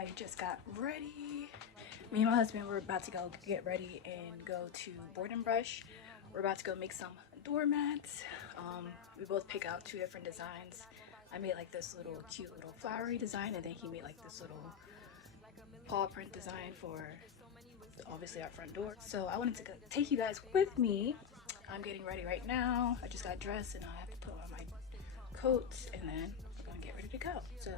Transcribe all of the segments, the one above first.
I just got ready. Me and my husband were about to go get ready and go to Board and Brush. We're about to go make some doormats. We both pick out 2 different designs. I made like this little cute little flowery design, and then he made like this little paw print design for obviously our front door. So I wanted to take you guys with me. I'm getting ready right now. I just got dressed and I have to put on my coats, and then we're gonna get ready to go. So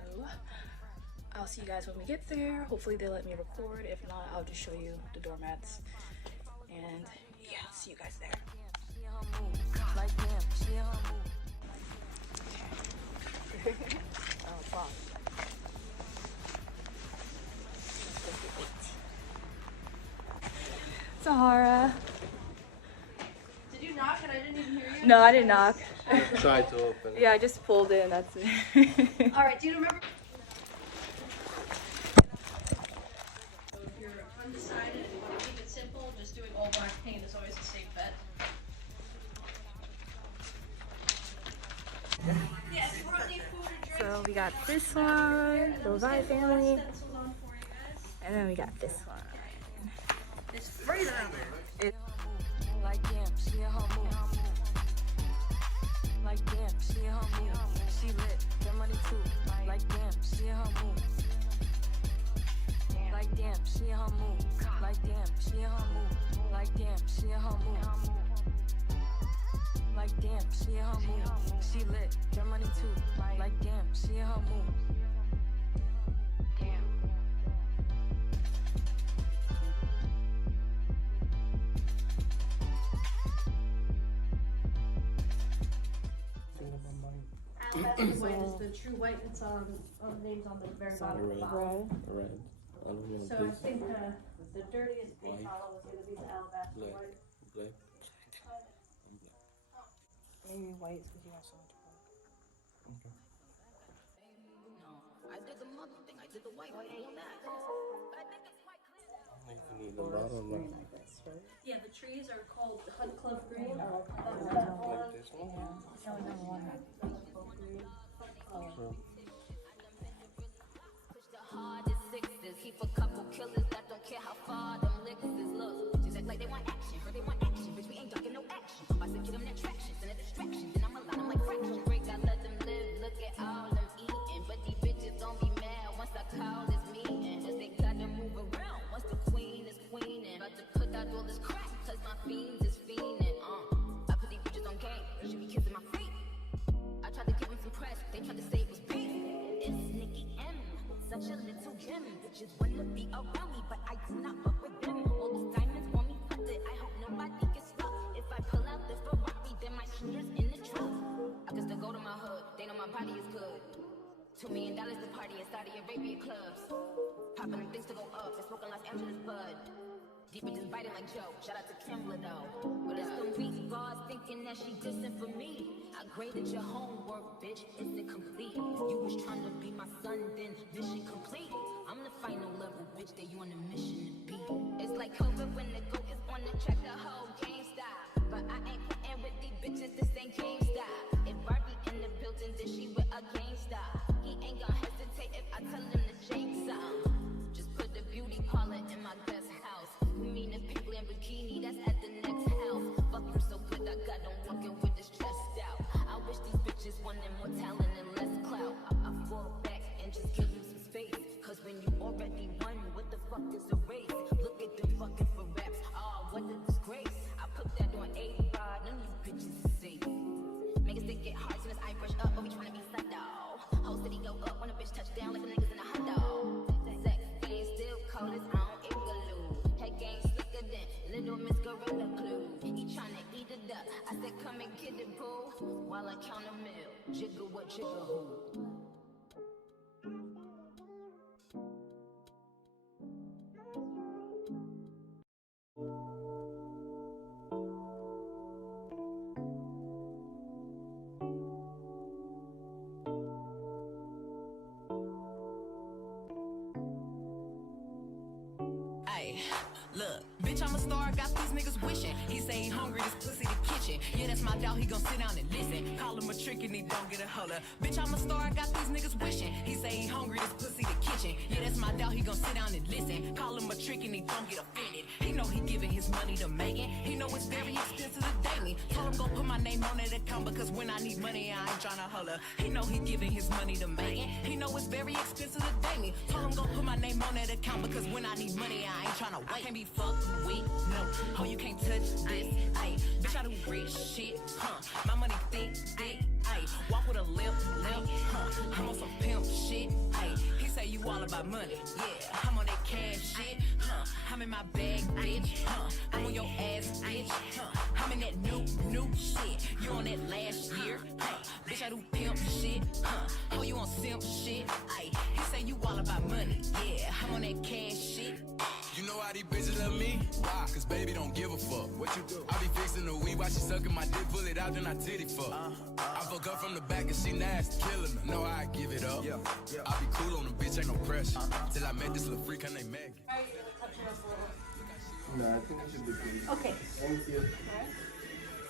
I'll see you guys when we get there. Hopefully they let me record. If not, I'll just show you the doormats. And yeah, see you guys there. Oh, wow. Sahara. Did you knock and I didn't even hear you? No, I didn't knock. Tried to open. Yeah, I just pulled in, that's it. Alright, do you remember? So if you're undecided and you want to keep it simple, just doing all black paint is always a safe bet. Yeah, if you brought any food or drinks, So we got this one, the Levi family, and then we got this one. it's free down there. Like damn, she in her mood. Like damn, she in her mood. She lit, get money too. Like damn, she in her mood. Like damn, she in her mood. Like damn, she in her mood. Like damn, she in her mood. Like damn, she in her mood. She lit, get money too. Like damn, she in her mood. White is the true white. It's on the names on the very bottom of the bottle. Red. I don't know. So I think the dirtiest paint bottle is going to be the alabaster Black. white. Black. Maybe white because you have so much black. Okay. I did the mother thing, I did the white on that. I think it's quite clear. I don't think you need the bottle like Yeah, the trees are called Hunt Club Green. this one. No, number one. So, Push the hardest sixes, keep a couple killers that don't care how far them licks is. Look, just act like they want action, heard they want action, bitch we ain't talking no action. I said give them that traction, send a distraction, then I'ma line them like fraction. Break, I let them live, look at all them eating, but these bitches don't be mad once I call this meeting. Cause they gotta move around once the queen is queening. About to put out all this crap, cause my fiends is fiending. I put these bitches on game, they should be kissing my feet. I tried to give them some press, they tried to say it was beef. It's Nicki M, such a little gem. Bitches wanna be around me, but I do not fuck with them. All these diamonds want me hunted, I hope nobody gets stuck. If I pull out the Ferrari, then my shooters in the trunk. I can still go to my hood, they know my body is good. $2 million to party in Saudi Arabia clubs. Popping them things to go up, and smoking Los Angeles bud. Deep bitches biting like Joe, shout out to Kimbler though. But it's them weak bars thinking that she dissing for me. I graded your homework, bitch, is it complete? You was trying to be my son, then mission complete. I'm the final level, bitch, that you on a mission to be. It's like COVID when the goat is on the track, the whole game stop. But I ain't putting with these bitches, this ain't game stop. If Barbie in the building, then she with a game stop. He ain't gonna hesitate if I tell him to change something. Just put the beauty parlor in my guest house. We mean a pink Lamborghini, that's at the next house. Fuck her so good, I got them walking with this chest out. I wish these bitches wanted more talent and less clout. I fall back and just give them some space. Cause when you already won, what the fuck is a race? Look at them fucking for raps, oh, what a disgrace. I put that on 85, none of you bitches is safe. Niggas they get hard soon as I brush up, but we tryna be sad dog. Whole city go up when a bitch touch down like the niggas in a hot dog. Sex game still cold as I don't igloo. Head game slicker than little Miss Gorilla Glue. He tryna eat it up, I said come and get it boo. While I count a mill, jiggle what jiggle who. Look, Bitch, I'm a star, got these niggas wishing. He say he hungry, this pussy the kitchen. Yeah, that's my doubt, he gon' sit down and listen. Call him a trick and he don't get a holler. Bitch, I'm a star, got these niggas wishing. He say he hungry, this pussy the kitchen. Yeah, that's my doubt, he gon' sit down and listen. Call him a trick and he don't get offended. He know he giving his money to Megan. He know it's very expensive to date me. Told him go put my name on that account because when I need money, I ain't tryna holler. He know he giving his money to Megan. He know it's very expensive to date me. Told him go put my name on that account because when I need money, I ain't tryna wait. I can't be fucked with, no. Oh, you can't touch this, ayy. Bitch, I do rich shit, huh? My money thick, ayy. Walk with a limp, huh? I'm on some pimp shit, ayy. He say you all about money, yeah. I'm on that cash shit, huh? I'm in my bag, bitch, huh? I'm on your ass, bitch, huh? I'm in that new shit. You on that last year, huh? Bitch, I do pimp shit, huh? Oh, you on simp shit, ayy. He say you all about money, yeah. I'm on that cash shit. You know how these bitches love me? Why? Cause baby don't give a fuck. What you do? I be fixing the weed while she sucking my dick, pull it out, then I titty fuck. I fuck her from the back and she nasty, killing her. Know how I give it up. I be cool on the bitch, ain't no pressure. Till I met this little freak, her name Maggie. Alright, you're gonna touch it up a little. No, I think it should be good. Okay. Thank you.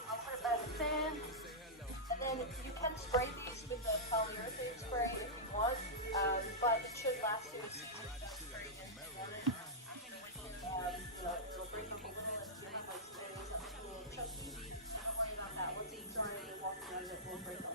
I'll put it by the fan. And then you can spray these with the polyurethane spray if you want, but it should last you 6 months spray if you want it. You know, it'll break a little bit of your like today, something a little chunky. Don't worry about that. Once you throw it and walk around it, will break them.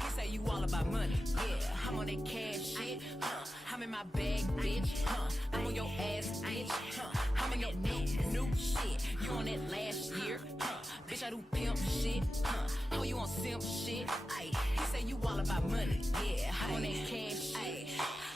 He say you all about money, yeah. I'm on that cash shit, huh? I'm in my bag, bitch, huh? I'm on your ass, bitch, huh? I'm in your new shit. You on that last year, huh? Bitch, I do pimp shit, huh? Oh, you on simp shit, ayy. He say you all about money, yeah. I'm on that cash shit.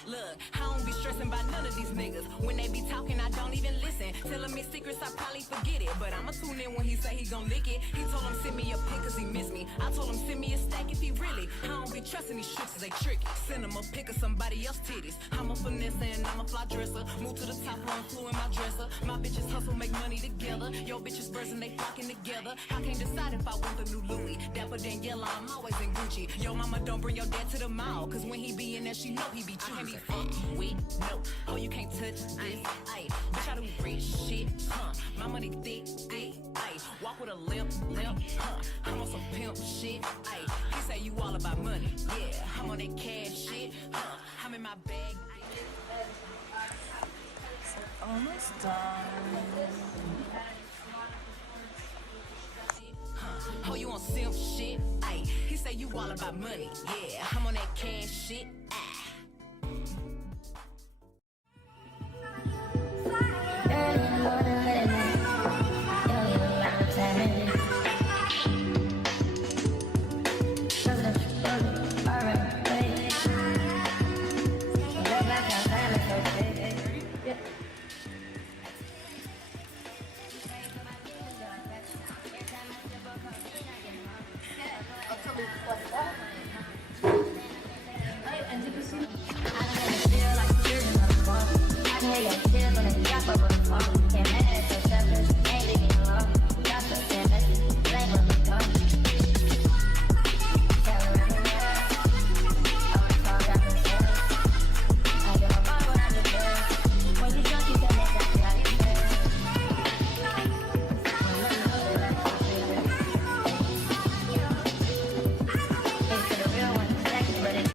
Look, I don't be stressing about none of these niggas. When they be talking, I don't even listen. Telling me secrets, I probably forget it. But I'ma tune in when he say he gon' lick it. He told him send me a pic cause he miss me. I told him send me a stack if he really. I don't be trusting these tricks, they tricky. Send him a pic of somebody else's titties. I'm a finesse and I'm a fly dresser. Move to the top, run flew in my dresser. My bitches hustle, make money together. Yo bitches bursting, they flocking together. I can't decide if I want the new Louis. Dapper Daniela, I'm always in Gucci. Yo mama, don't bring your dad to the mall. Cause when he be in there, she know he be choosing. Wait, no, oh you can't touch this, ayy. Bitch, I do rich shit, huh? My money thick, ayy. Walk with a limp, huh? I'm on some pimp shit, ayy. He say you all about money, yeah. I'm on that cash shit, huh? I'm in my bag. Almost done. Oh, you on simp shit, ayy. He say you all about money, yeah. I'm on that cash shit, ayy.